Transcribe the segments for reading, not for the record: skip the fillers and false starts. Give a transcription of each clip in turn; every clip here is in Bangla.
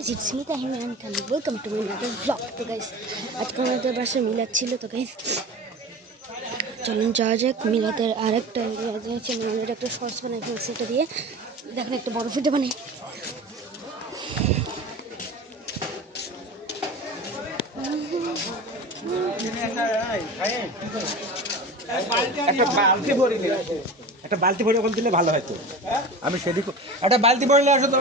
It's me, Tahim, and welcome to my another vlog. তো গাইস আজকে আমাদের বাসায় মিলাদ ছিল। তো গাইস চলুন যাওয়া যাক। মিলাদের আরেকটা মিলাদের একটা শর্টস বানাই ফেলছি। এটা দিয়ে দেখেন একটা বড় ভিডিও বানাই। একটা বালতি ভরে ওখানে দিলে ভালো হয়তো। আমি সেদিক একটা বালতি ভরলে আসো তো।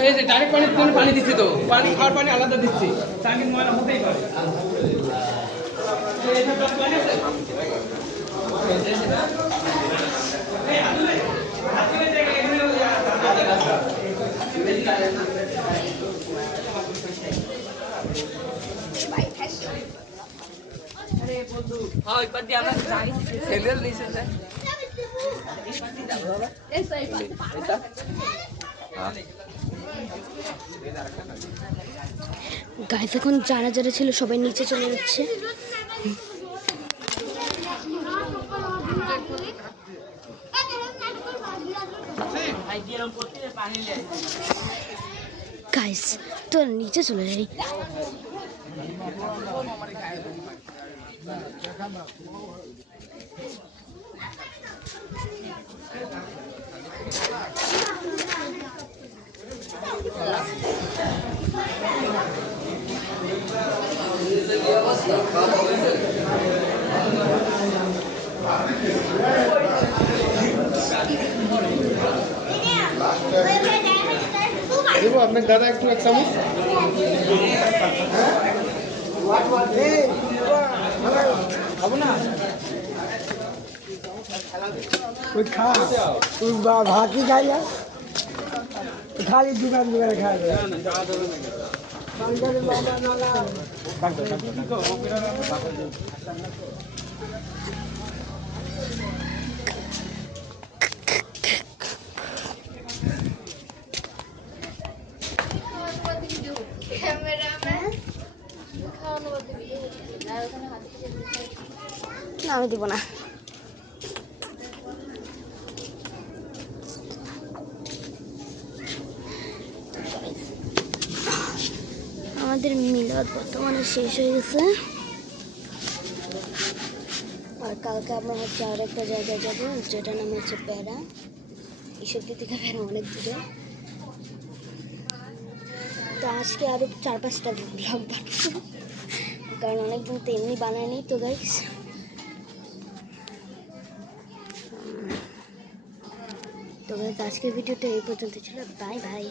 এই যে ডাইরেক্ট পানি দিচ্ছি, তো পানি খাওয়ার পানি আলাদা দিচ্ছি, টাঙ্কির ময়লা হতেই পারে। গাইস এখন যারা যারা ছিল সবাই নিচে চলে যাচ্ছে। গাইস তো নিচে চলে যাই। দেবো আপনার দাদা একটু এক চামচ খাবো না ভাতি খাইলে খালি দোকান দোকানে খাইলে না আমি দিব না। আমাদের মিলাদ বর্তমানে শেষ হয়ে গেছে, আর কালকে আমরা হচ্ছে আরেকটা জায়গায় যাবো, যেটার নাম হচ্ছে প্যারা। ঈশ্বরদী থেকে প্যারা অনেক দূরে। তো আজকে আরও 4-5টা ব্লগ বানাবো, কারণ অনেকদিন তো এমনি বানায়নি। তো গাইস আজকের ভিডিওটা এই পর্যন্ত ছিল। Bye bye.